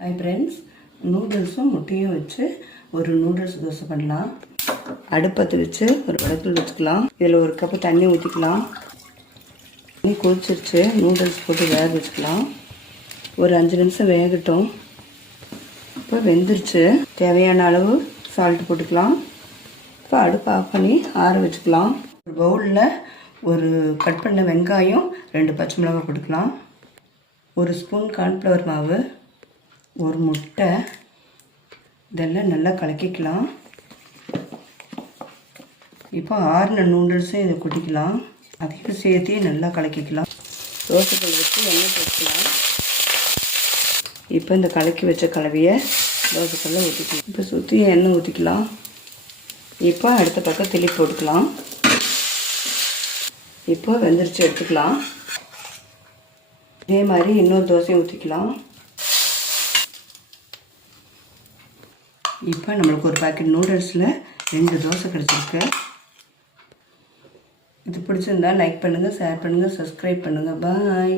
Hi friends, நூடுல்ஸும் முட்டையும் வச்சு ஒரு நூடுல்ஸ் தோசை பண்ணலாம். அடுப்பத்தை வச்சு ஒரு வடத்தில் வச்சுக்கலாம். இதில் ஒரு கப்பு தண்ணி ஊற்றிக்கலாம். தண்ணி கொதிச்சிருச்சு. நூடுல்ஸ் போட்டு வேக வச்சுக்கலாம். ஒரு 5 நிமிஷம் வேகட்டும். இப்போ வெந்துருச்சு. தேவையான அளவு சால்ட் போட்டுக்கலாம். இப்போ அடுப்பை ஆஃப் பண்ணி ஆற வச்சுக்கலாம். ஒரு பவுலில் ஒரு கட் பண்ண வெங்காயம், 2 பச்சை மிளகாய் போட்டுக்கலாம். ஒரு ஸ்பூன் கார்ன்ஃப்ளவர் மாவு, ஒரு முட்டை, இதெல்லாம் நல்லா கலக்கிக்கலாம். இப்போ ஆறின நூடுல்ஸும் இதை கொட்டிக்கலாம். அதையும் சேர்த்து நல்லா கலக்கிக்கலாம். தோசைக்கல் வச்சு எண்ணெய் போட்டுக்கலாம். இப்போ இந்த கலக்கி வச்ச கலவையை தோசைக்கல்ல ஊற்றிக்கலாம். இப்போ சுற்றி எண்ணெய் ஊற்றிக்கலாம். இப்போ அடுத்த பக்கம் திருப்பி போட்டுக்கலாம். இப்போ வெந்துருச்சு, எடுத்துக்கலாம். இதே மாதிரி இன்னொரு தோசையும் ஊற்றிக்கலாம். இப்போ நம்மளுக்கு ஒரு பேக்கெட் நூடுல்ஸில் 2 தோசை கிடச்சிருக்கு. இது பிடிச்சிருந்தா லைக் பண்ணுங்கள், ஷேர் பண்ணுங்கள், சப்ஸ்கிரைப் பண்ணுங்கள். பாய்.